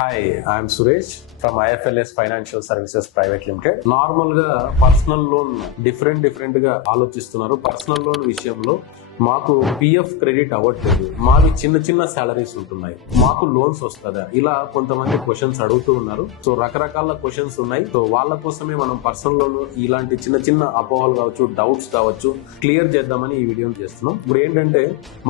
Hi, I'm Suresh from IFLS Financial Services Private Limited. Normal గా personal loan different గా ఆలోచిస్తున్నారు. Personal loan విషయంలో మాకు పిఎఫ్ క్రెడిట్ అవ్వట్లేదు, మావి చిన్న సాలరీస్ ఉంటున్నాయి, మాకు లోన్స్ వస్తుందా, ఇలా కొంతమంది క్వశ్చన్స్ అడుగుతూ ఉన్నారు. సో రకరకాల క్వశ్చన్స్ ఉన్నాయి. సో వాళ్ళ కోసమే మనం పర్సనల్ లోన్ ఇలాంటి చిన్న అపోహలు కావచ్చు, డౌట్స్ కావచ్చు, క్లియర్ చేద్దామని ఈ వీడియోని చేస్తున్నాం. ఇప్పుడు ఏంటంటే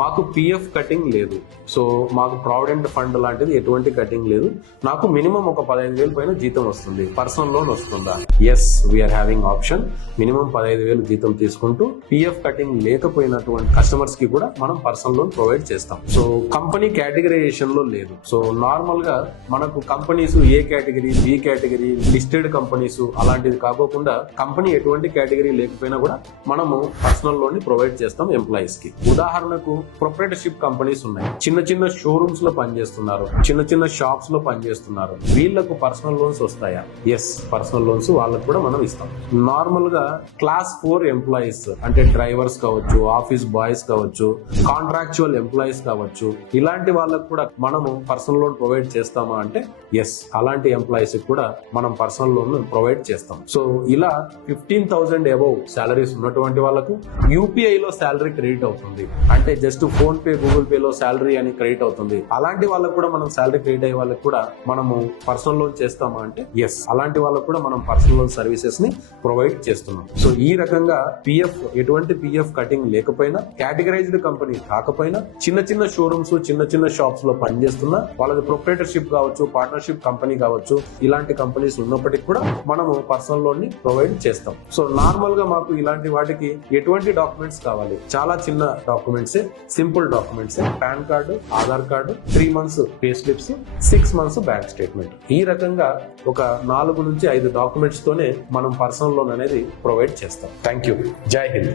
మాకు పిఎఫ్ కటింగ్ లేదు, సో మాకు ప్రావిడెంట్ ఫండ్ లాంటిది ఎటువంటి కటింగ్ లేదు. నాకు మినిమం ఒక 15,000 పైన జీతం వస్తుంది. పర్సనల్ లోన్ వస్తుందా? Yes, we are having option. Minimum 15,000 జీతం తీసుకుంటూ పిఎఫ్ కటింగ్ లేకపోయినటువంటి కస్టమర్స్ కి కూడా మనం పర్సనల్ లోన్ ప్రొవైడ్ చేస్తాం. సో కంపెనీ కేటగిరైజేషన్ లో లేదు. సో నార్మల్ గా మనకు companies A category, B category, listed companies అలాంటిది కాకోకుండా కంపెనీ ఎటువంటి కేటగిరీ లేకపోయినా కూడా మనము పర్సనల్ లోన్ ని ప్రొవైడ్ చేస్తాం ఎంప్లాయీస్ కి. ఉదాహరణకు ప్రొప్రైటర్షిప్ కంపెనీస్ ఉన్నాయి, చిన్న షోరూమ్స్ లో పనిచేస్తున్నారు, చిన్న షాప్స్ లో పనిచేస్తున్నారు, వీళ్లకు పర్సనల్ లోన్స్ వస్తాయా? ఎస్, పర్సనల్ లోన్స్ వాళ్ళకు కూడా మనం ఇస్తాం. నార్మల్ గా క్లాస్ 4 ఎంప్లాయీస్ అంటే డ్రైవర్స్ కావచ్చు, ఆఫీస్ బాయ్స్ కావచ్చు, కాంట్రాక్చువల్ ఎంప్లాయీస్ కావచ్చు, ఇలాంటి వాళ్ళకు కూడా మనము పర్సనల్ లోన్ ప్రొవైడ్ చేస్తామా అంటే ఎస్, అలాంటి ఎంప్లాయీస్ కూడా మనం పర్సనల్ లోన్ ప్రొవైడ్ చేస్తాం. సో ఇలా 15,000 అబౌవ్ సాలరీస్ ఉన్నటువంటి వాళ్ళకు యూపీఐ లో శాలరీ క్రెడిట్ అవుతుంది, అంటే just phone pay, Google pay లో శాలరీ అని క్రెడిట్ అవుతుంది. అలాంటి వాళ్ళకు కూడా మనం శాలరీ క్రెడిట్ అయ్యే వాళ్ళకి కూడా మనము పర్సనల్ లోన్ చేస్తామా అంటే ఎస్, అలాంటి వాళ్ళకు కూడా మనం పర్సనల్ లోన్ సర్వీసెస్ ని ప్రొవైడ్ చేస్తున్నాం. సో ఈ రకంగా పిఎఫ్ ఎటువంటి పిఎఫ్ కటింగ్ లేకపోయినా, కేటగరైజ్డ్ కంపెనీ కాకపోయినా, చిన్న షోరూమ్స్, చిన్న షాప్స్ లో పనిచేస్తున్నా, వాళ్ళది ప్రొప్రైటర్షిప్ కావచ్చు, పార్ట్నర్షిప్ కంపెనీ కావచ్చు, ఇలాంటి కంపెనీస్ ఉన్నప్పటికీ కూడా మనము పర్సనల్ లోన్ ని ప్రొవైడ్ చేస్తాం. సో నార్మల్ గా మాకు ఇలాంటి వాటికి ఎటువంటి డాక్యుమెంట్స్ కావాలి? చాలా చిన్న documents, simple documents, pan card, Aadhaar card, 3 months pay slips, 6 months bank statement. ఈ రకంగా ఒక 4 నుంచి 5 డాక్యుమెంట్స్ తోనే మనం పర్సనల్ లోన్ అనేది ప్రొవైడ్ చేస్తాం. Thank you. జై హింద్.